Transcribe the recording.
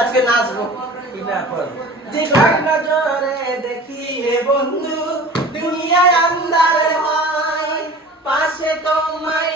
আজকে নাচবো কি না করব যে এক নজরে দেখি হে বন্ধু দুনিয়ায় আন্দার হয় পাশে তোমায়